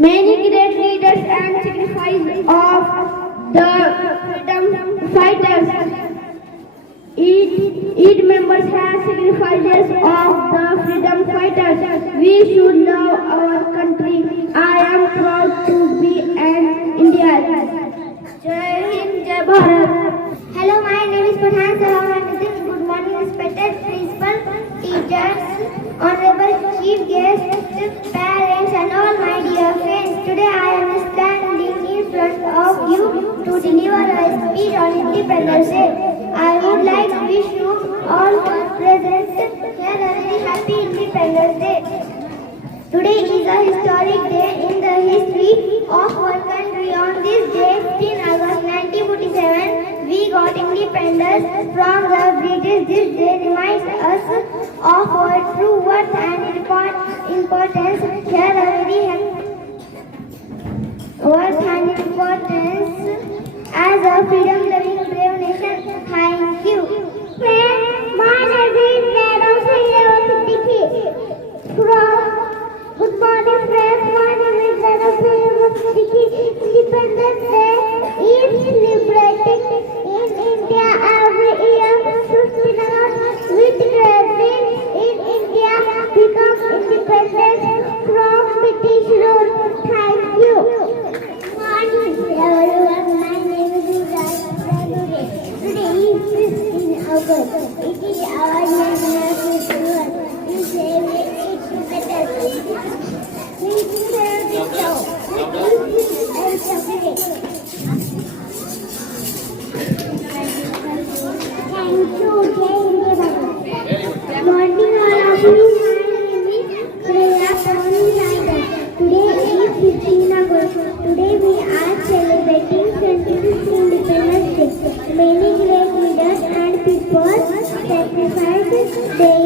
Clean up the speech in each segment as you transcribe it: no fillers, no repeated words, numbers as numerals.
Many great leaders and sacrifices of the freedom fighters. Each member has sacrifices of the freedom fighters. We should love our country. I am proud to be an Indian. Jai Hind, Jai Bharat. Hello, my name is Pathan Salamanudin. Good morning, respected principal, teachers, honorable chief guests, parents, and all my dear friends. Today I am standing in front of you to deliver a speech on Independence Day. I would like to wish you all present here a very happy Independence Day. Today is a historic day in the history of our country. On this day, 15 August 1947, we got independence from the British. This day reminds us of our true worth and importance. Here a very worth and importance as a freedom-loving brave nation. Thank you. My name is Madam Siddiqui. Good morning, friends. My name is Madam Siddiqui. Independence Day is celebrated in India every year. 15 August with great in India becomes independent from British rule. Thank you. Morning, everyone. My name is Raj. Today is 15 August. It is our national festival. We celebrate independence. We celebrate love. And separate. Thank you. Morning, all of you. My name is Priya. Today is 15 August. Today we are celebrating 25th Independence Day. Many great leaders and people sacrificed their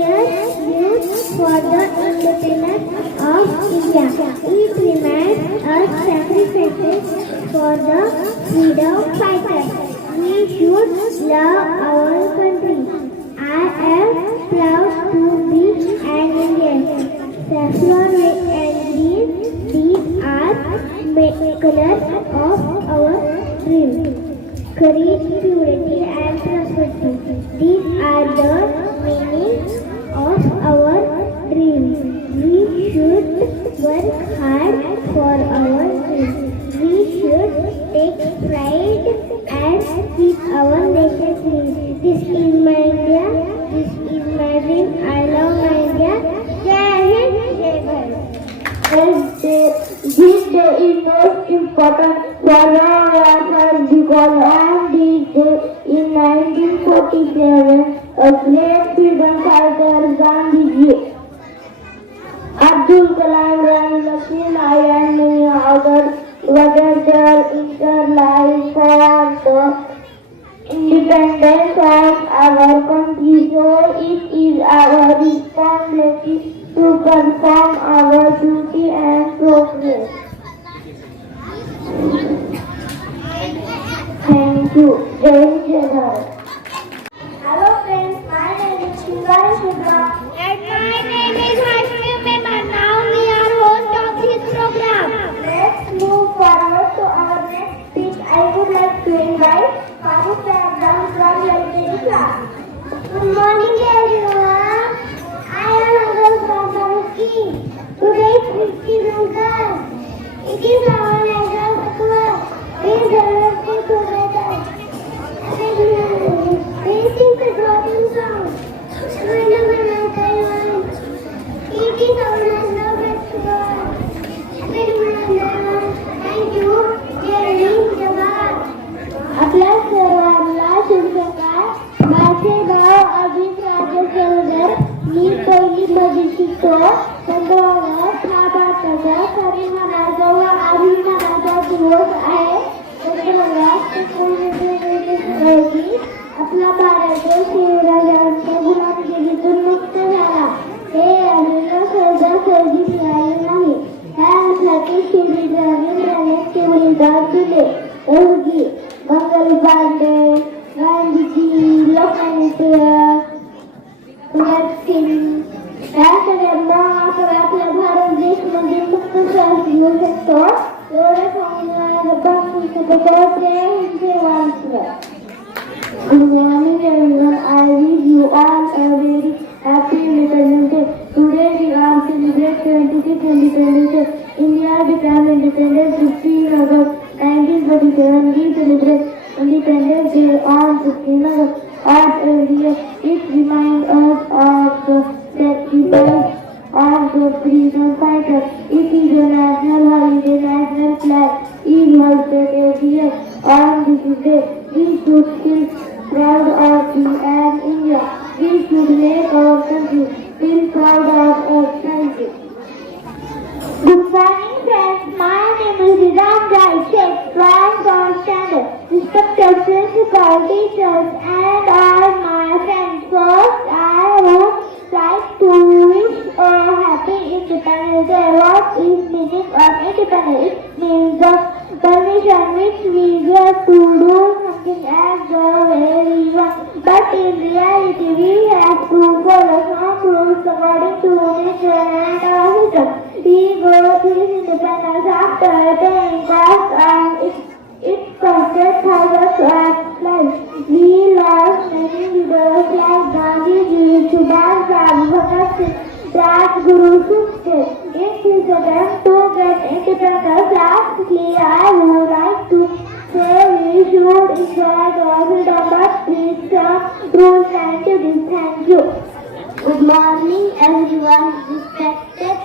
youth for the independence of India. It reminds us sacrifices for the freedom fighters. We should love our country. I am proud to be an Indian. Saffron and green, these are colors of our dream. Courage, purity and prosperity. These are the meaning of our dream. We should work hard for our dream. We should take pride and keep our nation clean. This is my India. This is my dream. I love my India. Jai Hind, Jai Bharat. This day is most important for all of us because on this day in 1947, a great freedom fighter Gandhiji, Abdul Kalam, Rani Lakshmi-Bai and many others volunteered their life for the independence of our country. So it is our responsibility to perform our duty and progress. Thank you. Jai Hind, Jai Bharat. Hello friends, my name is Shivara Shubha and my name is Hashmi Mehman. Now we are host of this program. Let's move forward to our next speech. I would like to invite Farooq Abdul from LKG class. Good morning everyone. I am Abdul Kamarki. Today is 15 August. It is our national festival. We celebrate together. We sing the Golden Song. It is our national festival. Thank you. Jai Hind, Jai Bharat. आपल्या सर्वांना शुभेच्छा. माझे नाव अभित राजेश्वर. मी पहिलीमध्ये शिकतो. 15 August हा भारताचा स्वाभिमानाचा व अभिमानाचा दिवस आहे. 15 ऑगस्ट रोजी आपला भारत देश शिवरायांच्या गुलामगिरीतून मुक्त झाला. हे आपल्याला सहजासहजी मिळाले नाही. त्यासाठी शिवरायांनी बलिदान दिले. योगी मंगल पांडे, गांधीजी, लोकमान्य टिळक, भगत सिंग या सगळ्यांना आपण आपल्या भारत देशामध्ये मुक्त श्वास घेऊ शकतो. It reminds us of the sacrifice of the freedom fighters. It is a national holiday, national flag is hoisted every year on this day. We should feel proud of the and India. We should make our country feel proud of us. Thank you. Good morning, friends. My name is Ridham Rai Sheikh from our standard. Respected principal, teachers, and all my friends. First, I would like to wish a happy Independence Day. What is meaning of independence? It means the permission which we get to do something as the way we want. But in reality, we have to follow some rules according to nature and our system. We got his independence after paying cost and it costed thousands of lives. We lost many leaders like Gandhiji, Subhash Bhagat Singh, Rajguru Sukhdev. It is a time to get independence. Lastly, I would like to say we should enjoy the freedom but please some rules and duties. Thank you. Good morning, everyone. Respected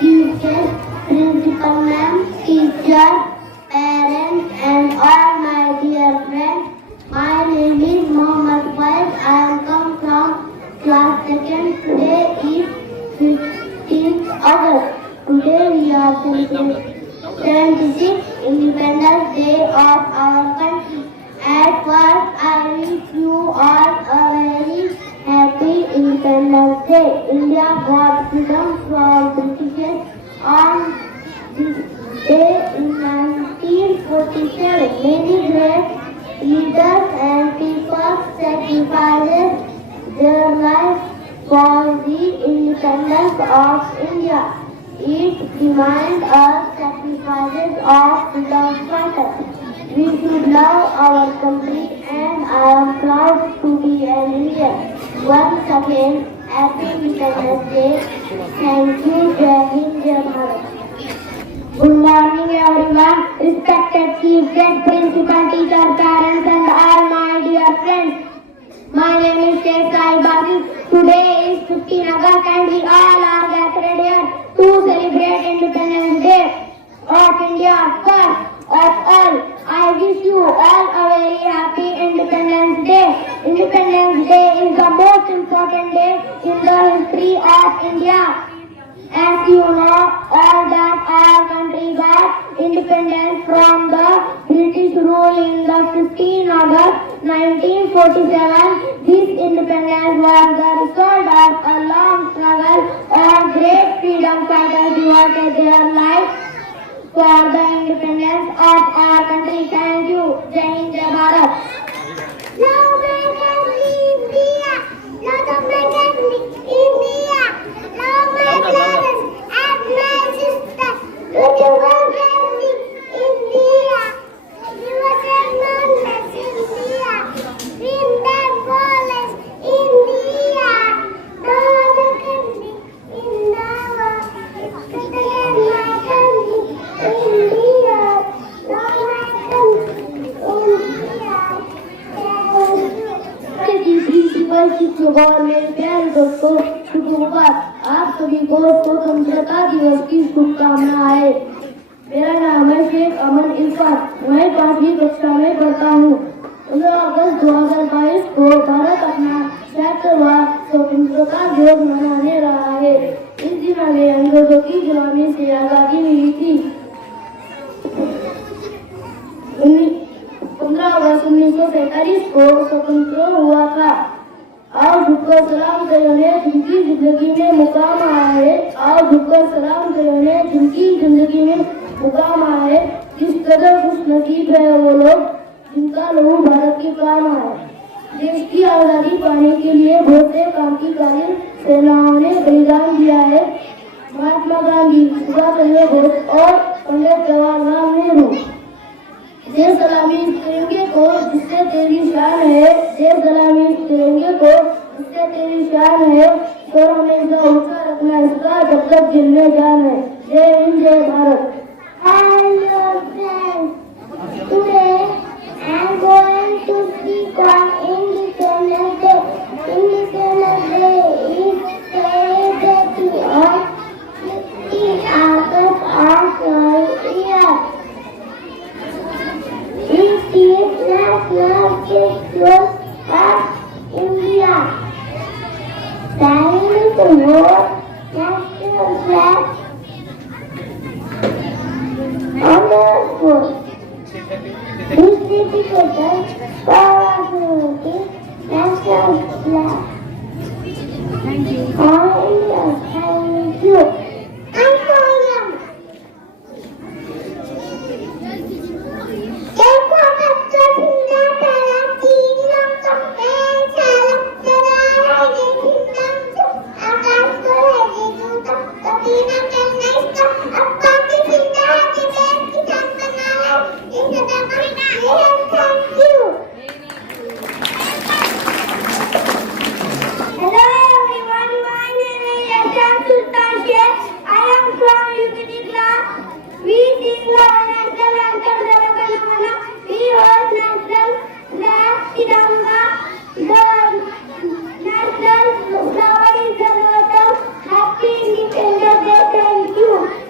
teachers, principal ma'am, teachers, parents, and all my dear friends. My name is Mohammad Faiz. I come from class 2nd. Today is 15th August. Today we are celebrating 76th Independence Day of our country. At first, I wish you all a very happy Independence Day. India got freedom from Britishers on this day in 1947. Many great leaders and people sacrificed their lives for the independence of India. It reminds us sacrifices of freedom fighters. We should love our country and I am proud to be an Indian. Once again, Happy Independence Day. Thank you, Jai Hind, Jai Bharat. Good morning, everyone. Respected chief guest, principal, teacher, parents, and all my dear friends. My name is Sheikh Sai Basi. Today is 15 August and we all are gathered here to celebrate Independence Day of India. First of all, I wish you all a very happy Independence Day. Independence Day is the most important day in the history of India. As you know, all that our country got independence from the British rule in the 15 August 1947. This independence was the result of a long struggle. Our great freedom fighters devoted their lives for the independence of our country. Thank you. Jai Hind, Jai Bharat. Love my country, India. Love my country, India. Love my parents and my sisters. Love my country, India. Devoted mountains, India. Green that forest, India. Love my country, India. Protect my country, India. Love my country, India. Principal शिक्षक और मेरे प्यारे दोस्तों, शुभकामनाएं। आप सभी को स्वतंत्रता दिवस की शुभकामनाएं। मेरा नाम है शेख अमन इरफान। मैं 5वीं कक्षा में पढ़ता हूँ। 15 अगस्त 2022 को भारत अपना 76वां स्वतंत्रता दिवस मनाने रहा है। इस दिन हमें अंग्रेजों की गुलामी से आजादी मिली थी। 15 अगस्त 1947 को स्वतंत्र हुआ था। आओ झुककर सलाम करो जिनकी जिंदगी में मुकाम आया है। आओ झुककर सलाम करो जिनकी जिंदगी में मुकाम आया है। जिस कदर खुश नसीब है वो लोग जिनका लहू भारत के काम आया। देश की आजादी पाने के लिए बहुत से क्रांतिकारी सेनाओं ने बलिदान दिया है। महात्मा गांधी, सुभाष चंद्र बोस और पंडित जवाहरलाल नेहरू। देश सलामी इस तिरंगे को जिससे तेरी शान है। देश सलामी इस तिरंगे को जिससे तेरी शान है। स्वर हमेशा ऊंचा रखना इसका जब तक दिल में जान है। जय हिंद, जय Bharat. Hello friends, today I am going to speak on Independence Day. national flag on the floor. This dedicated powerful national flag. Thank you. Thank you. I'm Koyam. Hello everyone, my name is Yasham Sultan Sheikh. I am from UPT class. We sing our national anthem Jana Gana Mana. We hold national flag Tiranga. The national flower is the lotus. Happy Independence Day. Thank you.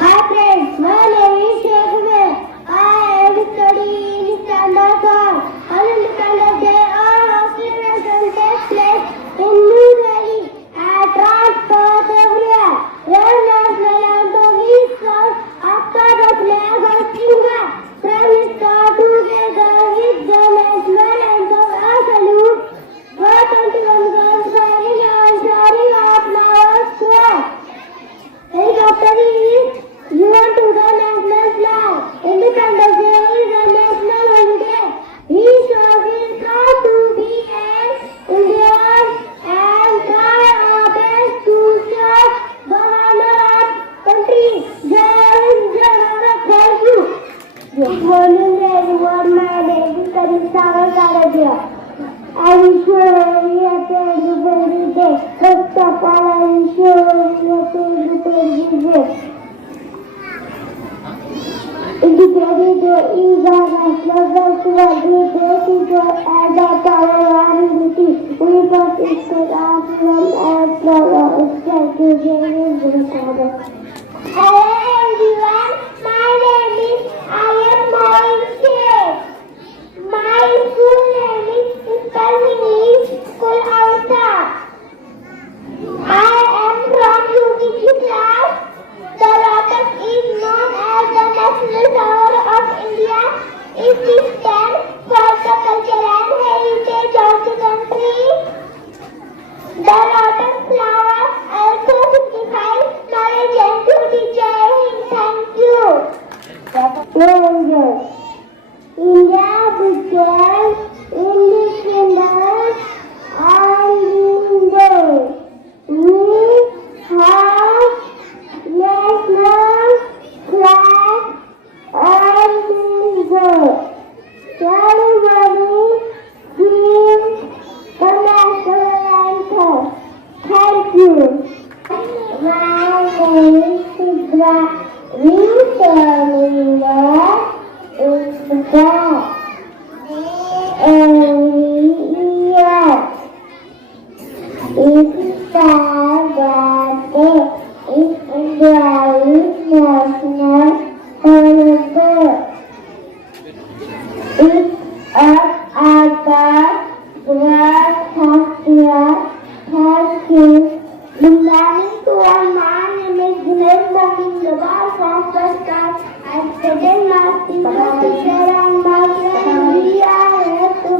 Hi friends, my name is Sheikh Umair. I am studying in Standard 1. On Independence Day, our celebration takes place in New Delhi at transport everywhere. When national anthem is sung after the flag hosting back, friends start together with the national anthem. A salute. Go 21 guns firing and sharing of flowers square. Helicopter is given to the national flag. Independence Day is a national holiday. We should be proud to be an Indian and try our best to serve the honor of country. Jai Hind, Jai Bharat. Thank you. Good morning everyone. My name is Karishma Karadia. I wish you a very happy Independence Day. First of all, I wish you a very happy Independence Day. Independence Day is a national festival. We take it as a power and unity. We must instead of freedom and power. Thank you very much. Hello everyone. My name is Moin Sheikh. My school name is English School Auta. I am from UPT class. The lotus is known as the national flower of India. It stands for the culture and heritage of the country. The lotus flower also signifies knowledge and beauty. Jai Hind. Thank you. India became independent on this day. We have national flag on this day. Everybody sing the national anthem. Thank you. My name is Sidra. We celebrate in the every year. It is Saturday. It's India's national holiday. It's us at the Grand Festival. Thank you. Good morning to all. My name is Gunesh Bhatin. The bar from first class. I studied math in the teacher and my friend. We are here to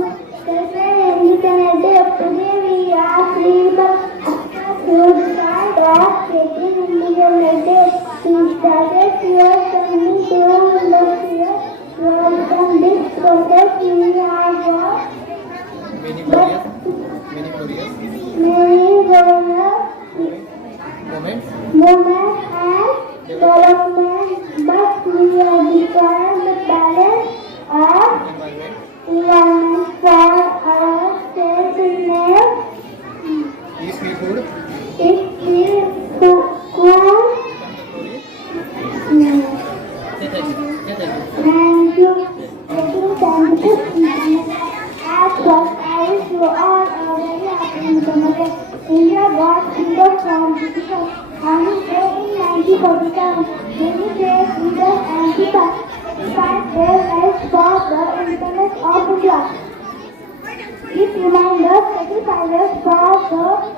celebrate Independence Day. Today we are free, but after food start off taking Independence Day. We started here coming to the year. From this process we have Many glorious moments and development, but we are required the balance of environment environment. Thank you. 1876 as first I wish you all a very happy Independence Day. India got freedom from British on this day in 1947. Many great leaders and people sacrificed their lives for the independence of India. It reminds us sacrifices for the